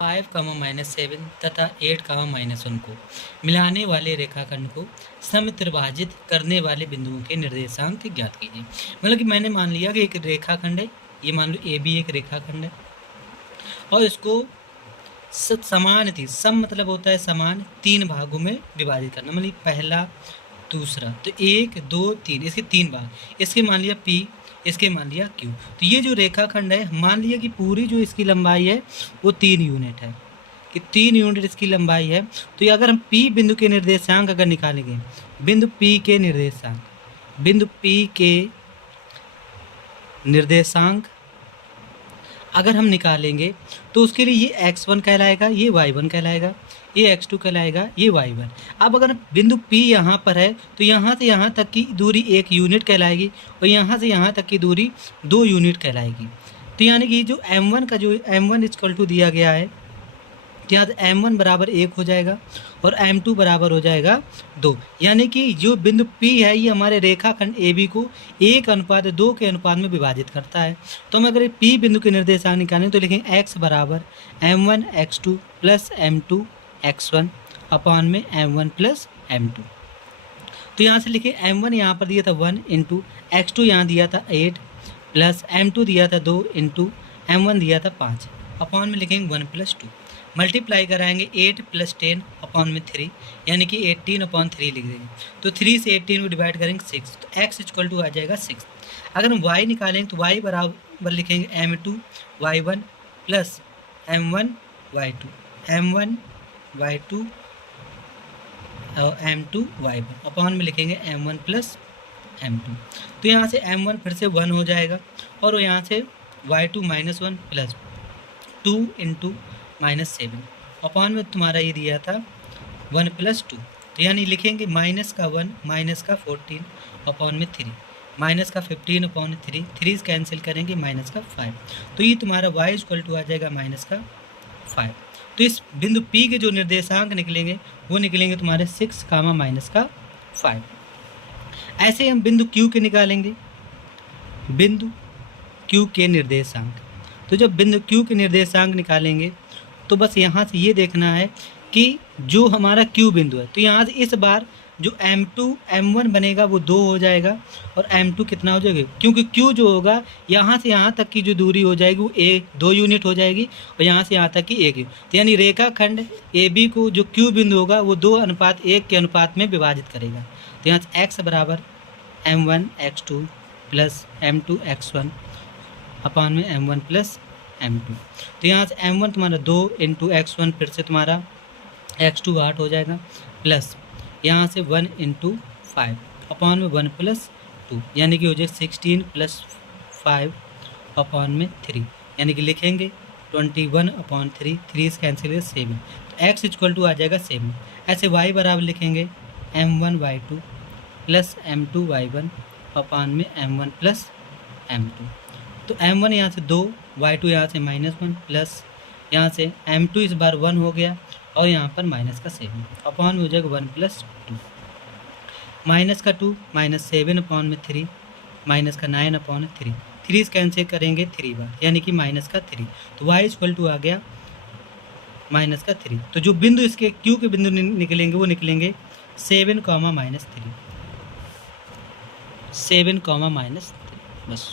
5, -7 तथा 8, -1 को मिलाने वाले रेखाखंड को समत्रिभाजित करने वाले बिंदुओं के निर्देशांक ज्ञात कीजिए। मतलब कि मैंने मान लिया कि एक रेखाखंड है, ये मान लो ए बी एक रेखाखंड है और इसको समान थी, सम मतलब होता है समान, 3 भागों में विभाजित करना, मतलब पहला दूसरा, तो 1 2 3 इसके 3 भाग, इसके मान लिया P, इसके मान लिया Q। तो ये जो रेखाखंड है, मान लिया कि पूरी जो इसकी लंबाई है वो 3 यूनिट है, कि 3 यूनिट इसकी लंबाई है। तो ये अगर हम P बिंदु के निर्देशांक अगर निकालेंगे, बिंदु P के निर्देशांक, बिंदु P के निर्देशांक अगर हम निकालेंगे तो उसके लिए ये x1 कहलाएगा, ये y1 कहलाएगा, ये x2 कहलाएगा, ये y1। अब अगर बिंदु P यहाँ पर है तो यहाँ से यहाँ तक की दूरी 1 यूनिट कहलाएगी और यहाँ से यहाँ तक की दूरी 2 यूनिट कहलाएगी। तो यानी कि जो m1 का जो m1 इक्वल टू दिया गया है, यहाँ से m1 बराबर 1 हो जाएगा और m2 बराबर हो जाएगा 2। यानी कि जो बिंदु P है ये हमारे रेखाखंड AB को 1:2 के अनुपात में विभाजित करता है। तो हम अगर P बिंदु के निर्देशांक निकालें तो लिखेंगे x बराबर m1 x2 plus m2 x1 upon में m1 प्लस m2। तो यहाँ से लिखे m1 यहाँ पर दिया था 1 इंटू x2 यहाँ दिया था 8 प्लस m2 दिया था 2 इंटू m1 दिया था 5 अपॉन में लिखेंगे 1 प्लस 2। मल्टीप्लाई कराएंगे 8 प्लस 10 अपॉन में 3, यानी कि 18/3 लिख देंगे। तो 3 से 18 को डिवाइड करेंगे 6, तो x इक्वल टू आ जाएगा 6। अगर हम y निकालेंगे तो y बराबर लिखेंगे m2 y1 plus m1 y2, m1 y2 और m2 y1 अपॉन में लिखेंगे m1 प्लस m2। तो यहाँ से m1 फिर से 1 हो जाएगा और यहाँ से y2 -1 प्लस 2 इंटू -7 अपॉन में तुम्हारा ये दिया था 1 प्लस 2। तो यानी लिखेंगे माइनस का 1 माइनस का 14 अपॉन में 3 माइनस का 15 अपॉन 3, 3 कैंसिल करेंगे माइनस का 5। तो ये तुम्हारा y इक्वल टू आ जाएगा माइनस का 5। तो इस बिंदु P के जो निर्देशांक निकलेंगे वो निकलेंगे तुम्हारे 6, माइनस का 5। ऐसे हम बिंदु Q के निकालेंगे, बिंदु Q के निर्देशांक। तो जब बिंदु Q के निर्देशांक निकालेंगे तो बस यहाँ से ये देखना है कि जो हमारा Q बिंदु है, तो यहाँ से इस बार जो m2 m1 बनेगा वो 2 हो जाएगा और m2 कितना हो जाएगा, क्योंकि Q जो होगा यहाँ से यहाँ तक की जो दूरी हो जाएगी वो 2 यूनिट हो जाएगी और यहाँ से यहाँ तक की 1 यूनिट। तो यानी रेखाखंड AB को जो Q बिंदु होगा वो 2:1 के अनुपात में विभाजित करेगा। तो यहाँ से x बराबर m1 x2 plus m2 x1 upon में m1 प्लस m2। तो यहाँ से m1 तुम्हारा 2 इंटू x1 फिर से तुम्हारा x2 8 हो जाएगा प्लस यहाँ से 1 इंटू 5 अपॉन में 1 प्लस 2, यानी कि हो जाए 16 प्लस 5 अपॉन में 3, यानी कि लिखेंगे 21/3, 3 से कैंसिल 7। तो x इक्वल टू आ जाएगा 7। ऐसे y बराबर लिखेंगे m1 y2 plus m2 y1 upon में m1 प्लस m2। तो m1 यहाँ से 2, y2 यहाँ से -1 प्लस यहाँ से m2 इस बार 1 हो गया और यहाँ पर माइनस का 7 अपॉन में हो जाएगा 1 प्लस 2, माइनस का 2 -7 अपॉन में 3 माइनस का 9 अपॉन 3, 3 से कैंसिल करेंगे 3 बार, यानी कि माइनस का 3। तो y इक्वल टू आ गया माइनस का 3। तो जो बिंदु इसके Q के बिंदु निकलेंगे वो निकलेंगे 7, -3, 7, -3 बस।